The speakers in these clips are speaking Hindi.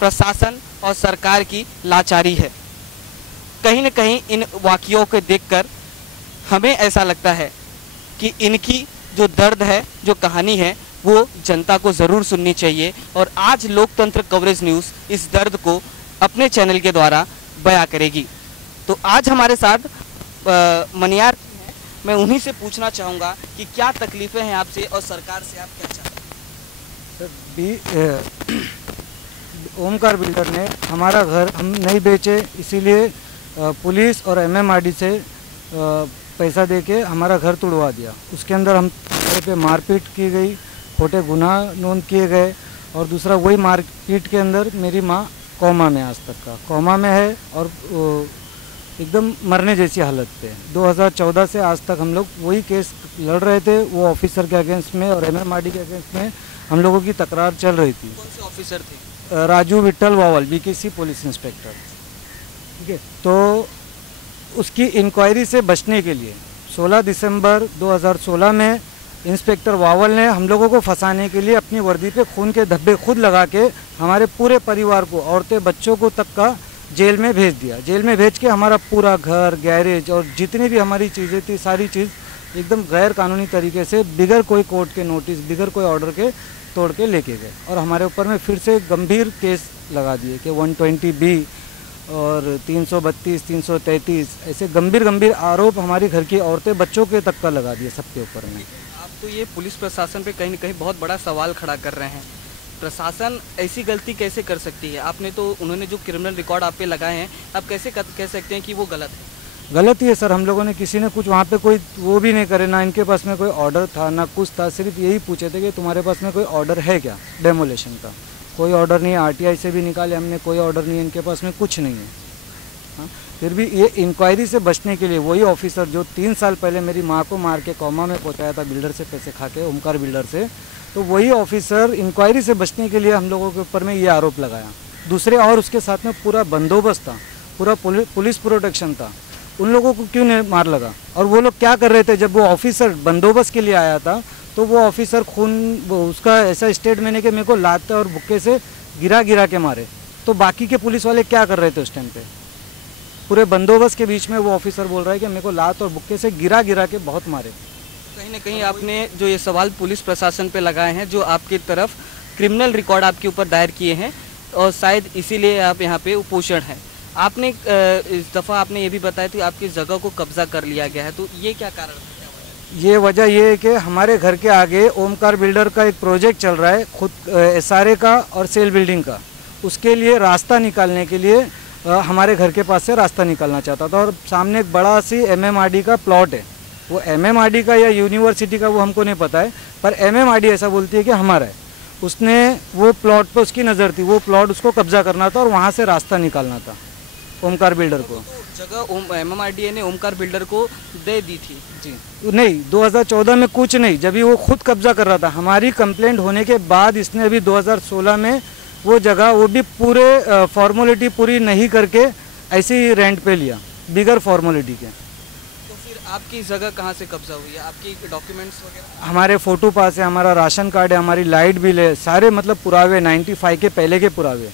प्रशासन और सरकार की लाचारी है। कहीं न कहीं इन वाक़ियों को देखकर हमें ऐसा लगता है कि इनकी जो दर्द है, जो कहानी है, वो जनता को ज़रूर सुननी चाहिए और आज लोकतंत्र कवरेज न्यूज़ इस दर्द को अपने चैनल के द्वारा बयां करेगी। तो आज हमारे साथ मनियार हैं, मैं उन्हीं से पूछना चाहूँगा कि क्या तकलीफ़ें हैं आपसे और सरकार से आप क्या चाहते हैं? सर, ओमकार बिल्डर ने हमारा घर हम नहीं बेचे, इसीलिए पुलिस और एमएमआरडी से पैसा देके हमारा घर तुड़वा दिया। उसके अंदर हमारे पे मारपीट की गई, खोटे गुनाह नोंद किए गए और दूसरा वही मारपीट के अंदर मेरी माँ कोमा में, आज तक का कोमा में है और एकदम मरने जैसी हालत पे। 2014 से आज तक हम लोग वही केस लड़ रहे थे, वो ऑफिसर के अगेंस्ट में और एमएमआरडी के अगेंस्ट में हम लोगों की तकरार चल रही थी। कौन से ऑफिसर थे? Raju Vitthal vowel, BKC police inspector. ठीक है, तो उसकी इंक्वायरी से बचने के लिए 16 दिसंबर 2016 में इंस्पेक्टर वावल ने हम लोगों को फंसाने के लिए अपनी वर्दी पे खून के धब्बे खुद लगा के हमारे पूरे परिवार को, औरतें बच्चों को तक का जेल में भेज दिया। जेल में भेज के हमारा पूरा घर, गैरेज और जितनी भी हमारी चीज़ें थी, सारी चीज़ एकदम गैर कानूनी तरीके से बिगर कोई कोर्ट के नोटिस, बिगर कोई ऑर्डर के तोड़ के लेके गए और हमारे ऊपर में फिर से गंभीर केस लगा दिए कि 120B और 332, 333 ऐसे गंभीर आरोप हमारी घर की औरतें, बच्चों के तक का लगा दिए सबके ऊपर में। आप तो ये पुलिस प्रशासन पे कहीं न कहीं बहुत बड़ा सवाल खड़ा कर रहे हैं। प्रशासन ऐसी गलती कैसे कर सकती है? आपने तो, उन्होंने जो क्रिमिनल रिकॉर्ड आप पे लगाए हैं, आप कैसे कह सकते हैं कि वो गलत है? गलत ही है सर। हम लोगों ने, किसी ने कुछ वहाँ पे कोई वो भी नहीं करे, ना इनके पास में कोई ऑर्डर था ना कुछ था। सिर्फ यही पूछे थे कि तुम्हारे पास में कोई ऑर्डर है क्या डेमोलेशन का। कोई ऑर्डर नहीं है, आरटीआई से भी निकाले हमने, कोई ऑर्डर नहीं है, इनके पास में कुछ नहीं है। हाँ, फिर भी ये इंक्वायरी से बचने के लिए वही ऑफिसर जो 3 साल पहले मेरी माँ को मार के कोमा में पहुँचाया था बिल्डर से पैसे खा के, ओमकार बिल्डर से, तो वही ऑफिसर इंक्वायरी से बचने के लिए हम लोगों के ऊपर में ये आरोप लगाया। दूसरे, और उसके साथ में पूरा बंदोबस्त था, पूरा पुलिस प्रोटेक्शन था। उन लोगों को क्यों नहीं मार लगा? और वो लोग क्या कर रहे थे? जब वो ऑफिसर बंदोबस्त के लिए आया था तो वो ऑफिसर उसका ऐसा स्टेट मैंने कि मेरे को लाते और बुक्के से गिरा के मारे। तो बाकी के पुलिस वाले क्या कर रहे थे उस टाइम पे? पूरे बंदोबस्त के बीच में वो ऑफिसर बोल रहा है कि मेरे को लात और बुक्के से गिरा के बहुत मारे। कहीं ना कहीं आपने जो ये सवाल पुलिस प्रशासन पे लगाए हैं, जो आपकी तरफ क्रिमिनल रिकॉर्ड आपके ऊपर दायर किए हैं और शायद इसीलिए आप यहाँ पे उपोषण हैं। आपने इस दफ़ा आपने ये भी बताया कि आपकी जगह को कब्जा कर लिया गया है, तो ये क्या कारण है? ये वजह ये है कि हमारे घर के आगे ओमकार बिल्डर का एक प्रोजेक्ट चल रहा है, खुद एसआरए का और सेल बिल्डिंग का। उसके लिए रास्ता निकालने के लिए हमारे घर के पास से रास्ता निकालना चाहता था और सामने एक बड़ा सी एमएमआरडी का प्लॉट है। वो एमएमआरडी का या यूनिवर्सिटी का वो हमको नहीं पता है, पर एमएमआरडी ऐसा बोलती है कि हमारा है। उसने वो प्लॉट पर उसकी नज़र थी, वो प्लॉट उसको कब्जा करना था और वहाँ से रास्ता निकालना था ओमकार बिल्डर को। जगह एमएमआरडी ने ओमकार बिल्डर को दे दी थी जी? नहीं, 2014 में कुछ नहीं, जब भी वो खुद कब्जा कर रहा था। हमारी कंप्लेंट होने के बाद इसने अभी 2016 में वो जगह, वो भी पूरे फॉर्मेलिटी पूरी नहीं करके ऐसे ही रेंट पे लिया, बिगर फॉर्मेलिटी के। तो फिर आपकी जगह कहाँ से कब्जा हुई है? आपकी डॉक्यूमेंट्स वगैरह? हमारे फ़ोटो पास है, हमारा राशन कार्ड है, हमारी लाइट बिल है, सारे मतलब पुरावे 95 के पहले के पुरावे,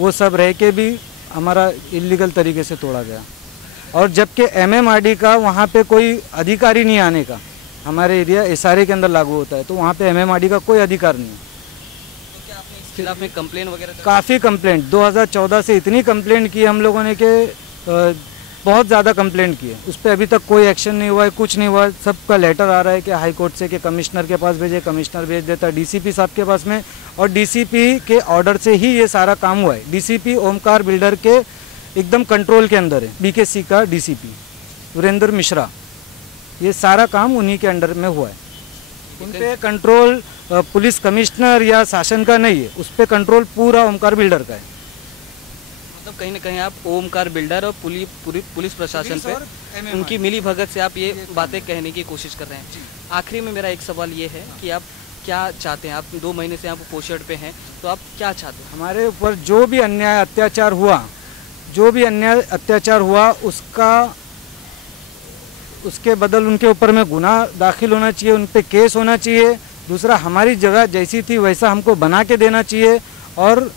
वो सब रह के भी हमारा इलीगल तरीके से तोड़ा गया। और जबकि एमएमआरडी का वहाँ पे कोई अधिकारी नहीं आने का, हमारे एरिया एसआरए के अंदर लागू होता है, तो वहाँ पे एमएमआरडी का कोई अधिकार नहीं है। तो क्या आपने इसके खिलाफ में कंप्लेन वगैरह? काफ़ी कंप्लेंट, 2014 से इतनी कंप्लेंट की हम लोगों ने कि बहुत ज़्यादा कंप्लेंट की है। उस पर अभी तक कोई एक्शन नहीं हुआ है, कुछ नहीं हुआ है। सबका लेटर आ रहा है कि हाई कोर्ट से कि कमिश्नर के पास भेजे, कमिश्नर भेज देता है डीसीपी साहब के पास में, और डीसीपी के ऑर्डर से ही ये सारा काम हुआ है। डीसीपी ओमकार बिल्डर के एकदम कंट्रोल के अंदर है, बीकेसी का डीसीपी वीरेंद्र मिश्रा, ये सारा काम उन्हीं के अंडर में हुआ है। उन पर कंट्रोल पुलिस कमिश्नर या शासन का नहीं है, उस पर कंट्रोल पूरा ओमकार बिल्डर का है। मतलब कहीं ना कहीं आप ओमकार बिल्डर और पुलिस प्रशासन पे उनकी मिली भगत से आप ये बातें कहने की कोशिश कर रहे हैं। आखिरी में मेरा एक सवाल ये है कि आप क्या चाहते हैं? आप 2 महीने से आप पोस्टर पे हैं, तो आप क्या चाहते हैं? हमारे ऊपर जो भी अन्याय अत्याचार हुआ, उसके बदल उनके ऊपर में गुनाह दाखिल होना चाहिए, उन पे केस होना चाहिए। दूसरा, हमारी जगह जैसी थी वैसा हमको बना के देना चाहिए और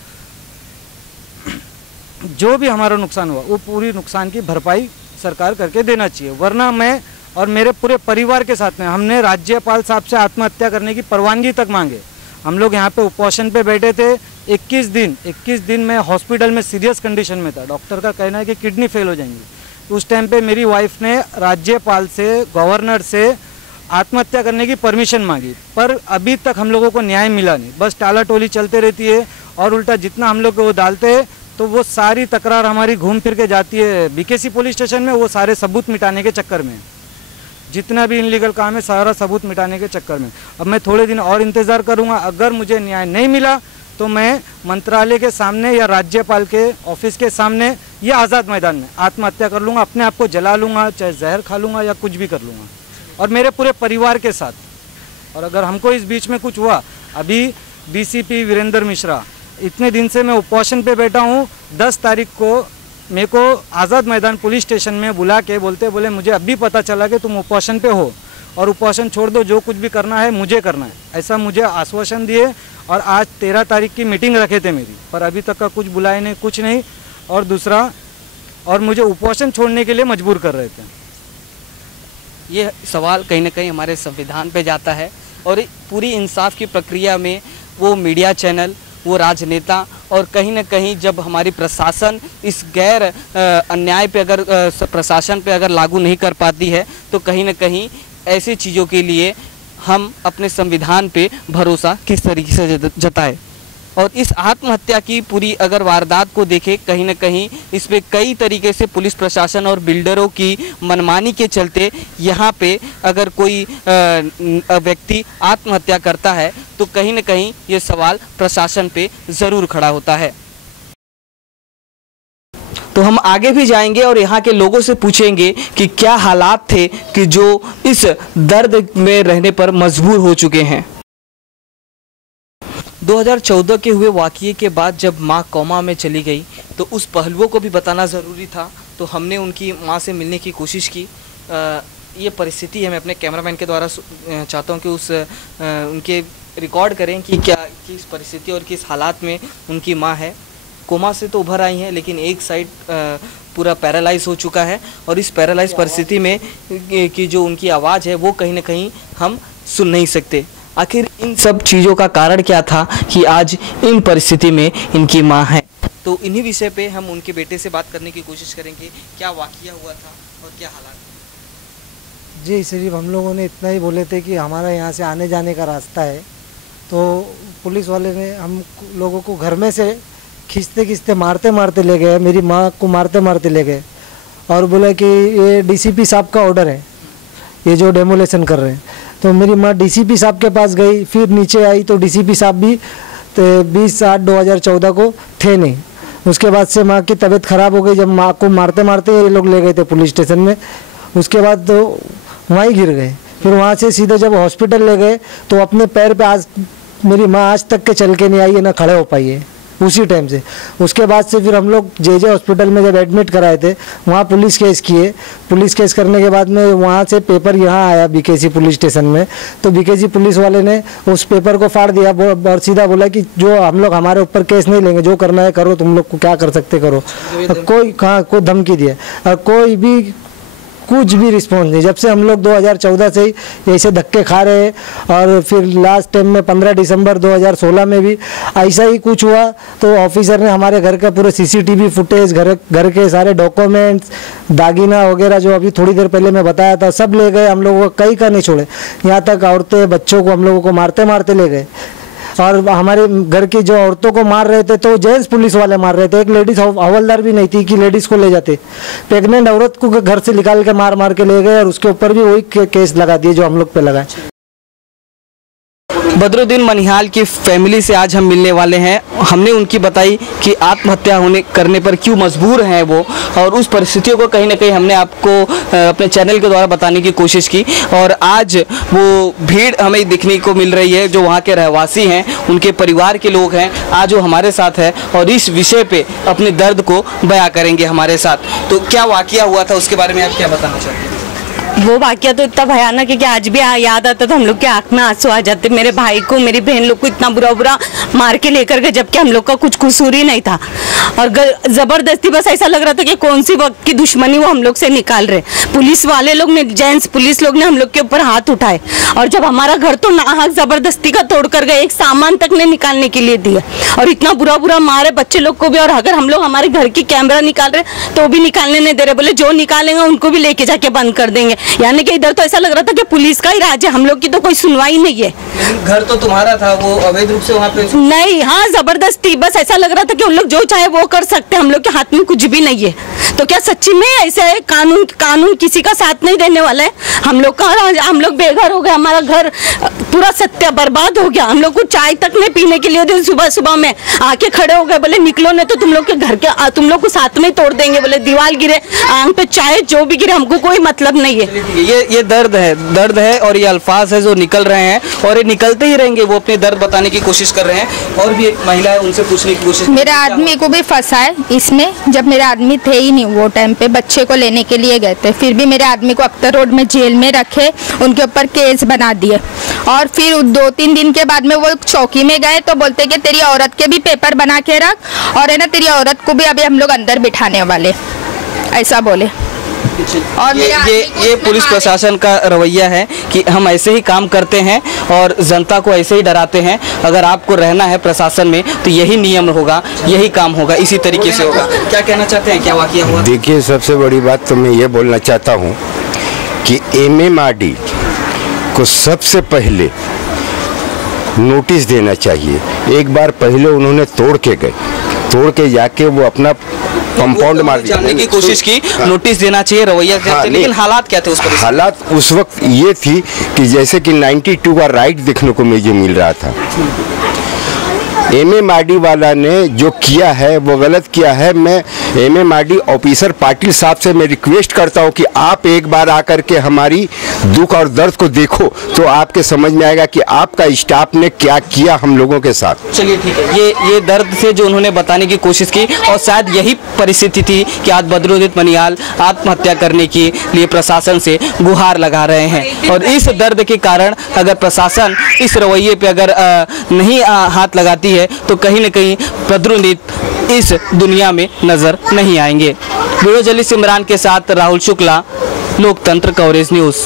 जो भी हमारा नुकसान हुआ वो पूरी नुकसान की भरपाई सरकार करके देना चाहिए, वरना मैं और मेरे पूरे परिवार के साथ में हमने राज्यपाल साहब से आत्महत्या करने की परवानगी तक मांगे। हम लोग यहाँ पे उपोषण पे बैठे थे 21 दिन में हॉस्पिटल में सीरियस कंडीशन में था। डॉक्टर का कहना है कि किडनी फेल हो जाएंगी। तो उस टाइम पे मेरी वाइफ ने राज्यपाल से, गवर्नर से आत्महत्या करने की परमिशन मांगी, पर अभी तक हम लोगों को न्याय मिला नहीं। बस टाला टोली चलते रहती है और उल्टा जितना हम लोग को वो डालते हैं तो वो सारी तकरार हमारी घूम फिर के जाती है बीकेसी पुलिस स्टेशन में, वो सारे सबूत मिटाने के चक्कर में। जितना भी इनलीगल काम है सारा सबूत मिटाने के चक्कर में। अब मैं थोड़े दिन और इंतज़ार करूंगा, अगर मुझे न्याय नहीं मिला तो मैं मंत्रालय के सामने या राज्यपाल के ऑफिस के सामने या आज़ाद मैदान में आत्महत्या कर लूँगा, अपने आप को जला लूँगा, चाहे जहर खा लूँगा या कुछ भी कर लूँगा, और मेरे पूरे परिवार के साथ। और अगर हमको इस बीच में कुछ हुआ, अभी डीसीपी वीरेंद्र मिश्रा, इतने दिन से मैं उपोषण पे बैठा हूँ, 10 तारीख को मेरे को आज़ाद मैदान पुलिस स्टेशन में बुला के बोले मुझे अभी पता चला कि तुम उपोषण पे हो और उपोषण छोड़ दो, जो कुछ भी करना है मुझे करना है, ऐसा मुझे आश्वासन दिए। और आज 13 तारीख की मीटिंग रखे थे मेरी, पर अभी तक का कुछ बुलाए नहीं, कुछ नहीं। और दूसरा, और मुझे उपोषण छोड़ने के लिए मजबूर कर रहे थे। ये सवाल कहीं ना कहीं हमारे संविधान पे जाता है और पूरी इंसाफ की प्रक्रिया में वो मीडिया चैनल, वो राजनेता और कहीं ना कहीं जब हमारी प्रशासन इस गैर अन्याय पे अगर प्रशासन पे अगर लागू नहीं कर पाती है तो कहीं ना कहीं ऐसी चीज़ों के लिए हम अपने संविधान पे भरोसा किस तरीके से जताए। और इस आत्महत्या की पूरी अगर वारदात को देखें, कहीं ना कहीं इस पे कई तरीके से पुलिस प्रशासन और बिल्डरों की मनमानी के चलते यहाँ पे अगर कोई व्यक्ति आत्महत्या करता है तो कहीं ना कहीं ये सवाल प्रशासन पे ज़रूर खड़ा होता है। तो हम आगे भी जाएंगे और यहाँ के लोगों से पूछेंगे कि क्या हालात थे कि जो इस दर्द में रहने पर मजबूर हो चुके हैं। 2014 के हुए वाक़ये के बाद जब माँ कोमा में चली गई तो उस पहलुओं को भी बताना ज़रूरी था, तो हमने उनकी माँ से मिलने की कोशिश की। ये परिस्थिति है, मैं अपने कैमरामैन के द्वारा चाहता हूँ कि उनके रिकॉर्ड करें कि क्या किस परिस्थिति और किस हालात में उनकी माँ है। कोमा से तो उभर आई हैं लेकिन एक साइड पूरा पैरालाइज हो चुका है और इस पैरालाइज परिस्थिति में की जो उनकी आवाज़ है वो कहीं ना कहीं हम सुन नहीं सकते। आखिर इन सब चीज़ों का कारण क्या था कि आज इन परिस्थिति में इनकी माँ है, तो इन्हीं विषय पे हम उनके बेटे से बात करने की कोशिश करेंगे। क्या वाक़या हुआ था और क्या हालात? जी, सिर्फ हम लोगों ने इतना ही बोले थे कि हमारा यहाँ से आने जाने का रास्ता है, तो पुलिस वाले ने हम लोगों को घर में से खींचते खींचते मारते मारते ले गए, मेरी माँ को मारते मारते ले गए और बोला कि ये डीसीपी साहब का ऑर्डर है, ये जो डेमोलेशन कर रहे हैं। तो मेरी माँ डीसीपी साहब के पास गई, फिर नीचे आई तो डीसीपी साहब भी 20/8/2014 को थे नहीं। उसके बाद से माँ की तबीयत ख़राब हो गई, जब माँ को मारते मारते ये लोग ले गए थे पुलिस स्टेशन में। उसके बाद तो वहाँ ही गिर गए। फिर वहाँ से सीधे जब हॉस्पिटल ले गए तो अपने पैर पे आज मेरी माँ आज तक के चल के नहीं आई है, ना खड़े हो पाई है उसी टाइम से। उसके बाद से फिर हम लोग जे हॉस्पिटल में जब एडमिट कराए थे वहाँ पुलिस केस किए। पुलिस केस करने के बाद में वहाँ से पेपर यहाँ आया बीकेसी पुलिस स्टेशन में, तो बीकेसी पुलिस वाले ने उस पेपर को फाड़ दिया और सीधा बोला कि जो हम लोग हमारे ऊपर केस नहीं लेंगे, जो करना है करो, तुम लोग को क्या कर सकते करो। कोई कहाँ कोई धमकी दिया और कोई भी कुछ भी रिस्पॉन्स नहीं। जब से हम लोग 2014 से ही ऐसे धक्के खा रहे हैं और फिर लास्ट टाइम में 15 दिसंबर 2016 में भी ऐसा ही कुछ हुआ, तो ऑफिसर ने हमारे घर का पूरे सीसीटीवी फुटेज, घर के सारे डॉक्यूमेंट्स, दागीना वगैरह जो अभी थोड़ी देर पहले मैं बताया था सब ले गए। हम लोगों को कहीं का नहीं छोड़े, यहाँ तक औरतें बच्चों को हम लोगों को मारते मारते ले गए। और हमारे घर की जो औरतों को मार रहे थे तो जेंट्स पुलिस वाले मार रहे थे। एक लेडीज हवलदार भी नहीं थी कि लेडीज को ले जाते। प्रेग्नेंट औरत को घर से निकाल के मार मार के ले गए और उसके ऊपर भी वही केस लगा दिए जो हम लोग पे लगा। बदरुद्दीन मनिहाल की फैमिली से आज हम मिलने वाले हैं। हमने उनकी बताई कि आत्महत्या करने पर क्यों मजबूर हैं वो, और उस परिस्थितियों को कहीं ना कहीं हमने आपको अपने चैनल के द्वारा बताने की कोशिश की। और आज वो भीड़ हमें दिखने को मिल रही है जो वहाँ के रहवासी हैं, उनके परिवार के लोग हैं, आज वो हमारे साथ है और इस विषय पे अपने दर्द को बयां करेंगे हमारे साथ। तो क्या वाकया हुआ था उसके बारे में आप क्या बताना चाहते हैं? वो वाकया तो इतना भयानक है कि आज भी याद आता तो हम लोग के आंख में आंसू आ जाते। मेरे भाई को, मेरी बहन लोग को इतना बुरा मार के लेकर गए, जबकि हम लोग का कुछ कसूर ही नहीं था। और जबरदस्ती, बस ऐसा लग रहा था कि कौन सी वक्त की दुश्मनी वो हम लोग से निकाल रहे। पुलिस वाले लोग ने, जेंट्स पुलिस लोग ने हम लोग के ऊपर हाथ उठाए, और जब हमारा घर तो नाहक जबरदस्ती का तोड़ कर गए, एक सामान तक ने निकालने के लिए दिया, और इतना बुरा मारे बच्चे लोग को भी। और अगर हम लोग हमारे घर की कैमरा निकाल रहे तो भी निकालने नहीं दे रहे, बोले जो निकालेंगे उनको भी लेके जाके बंद कर देंगे। यानी कि इधर तो ऐसा लग रहा था कि पुलिस का ही राज है, हम लोग की तो कोई सुनवाई नहीं है। घर तो तुम्हारा था, वो अवैध रूप से वहाँ पे नहीं, हाँ जबरदस्ती, बस ऐसा लग रहा था कि उन लोग जो चाहे वो कर सकते, हम लोग के हाथ में कुछ भी नहीं है। तो क्या सच्ची में ऐसे है? कानून किसी का साथ नहीं देने वाला है। हम लोग बेघर हो गए, हमारा घर पूरा सत्य बर्बाद हो गया। हम लोग को चाय तक नहीं पीने के लिए सुबह में आके खड़े हो गए, बोले निकलो नहीं तो तुम लोग के घर के तुम लोग को साथ में तोड़ देंगे। बोले दीवार गिरे, आंख पे चाय जो भी गिरे, हमको कोई मतलब नहीं है। ये दर्द है और ये अल्फाज है जो निकल रहे हैं, और ये निकलते ही रहेंगे। वो अपने दर्द बताने की कोशिश कर रहे हैं, और भी एक महिला है, उनसे पूछने की कोशिश। मेरे आदमी को भी फंसा है इसमें, जब मेरे आदमी थे ही नहीं वो टाइम पे, बच्चे को लेने के लिए गए थे, फिर भी मेरे आदमी को अख्तर रोड में जेल में रखे, उनके ऊपर केस बना दिए। और फिर 2-3 दिन के बाद में वो चौकी में गए तो बोलते कि तेरी औरत के भी पेपर बना के रख, और है ना तेरी औरत को भी अभी हम लोग अंदर बिठाने वाले, ऐसा बोले। और ये पुलिस प्रशासन का रवैया है कि हम ऐसे ही काम करते हैं और जनता को ऐसे ही डराते हैं। अगर आपको रहना है प्रशासन में तो यही नियम होगा, यही काम होगा, इसी तरीके से होगा। क्या कहना चाहते हैं, क्या वाकया हुआ? देखिए, सबसे बड़ी बात तो मैं ये बोलना चाहता हूँ कि MMRD को सबसे पहले नोटिस देना चाहिए। एक बार पहले उन्होंने तोड़ के जाके वो अपना कंपाउंड मार जानने की कोशिश की, नोटिस देना चाहिए, रवैया लेकिन हालात क्या थे उस पर? हालात उस वक्त ये थी कि जैसे कि 92 का राइट देखने को मुझे मिल रहा था। MMRD वाला ने जो किया है वो गलत किया है। मैं MMRD ऑफिसर पाटिल साहब से मैं रिक्वेस्ट करता हूं कि आप एक बार आकर के हमारी दुख और दर्द को देखो तो आपके समझ में आएगा कि आपका स्टाफ ने क्या किया हम लोगों के साथ। चलिए ठीक है, ये दर्द से जो उन्होंने बताने की कोशिश की, और शायद यही परिस्थिति थी कि आज बदरुद्दीन मनियाल आत्महत्या करने के लिए प्रशासन से गुहार लगा रहे हैं। और इस दर्द के कारण अगर प्रशासन इस रवैये पे अगर नहीं हाथ लगाती है तो कहीं न कहीं बदरुद्दीन इस दुनिया में नजर नहीं आएंगे। वीडियो जर्नलिस्ट इमरान के साथ राहुल शुक्ला, लोकतंत्र कवरेज न्यूज़।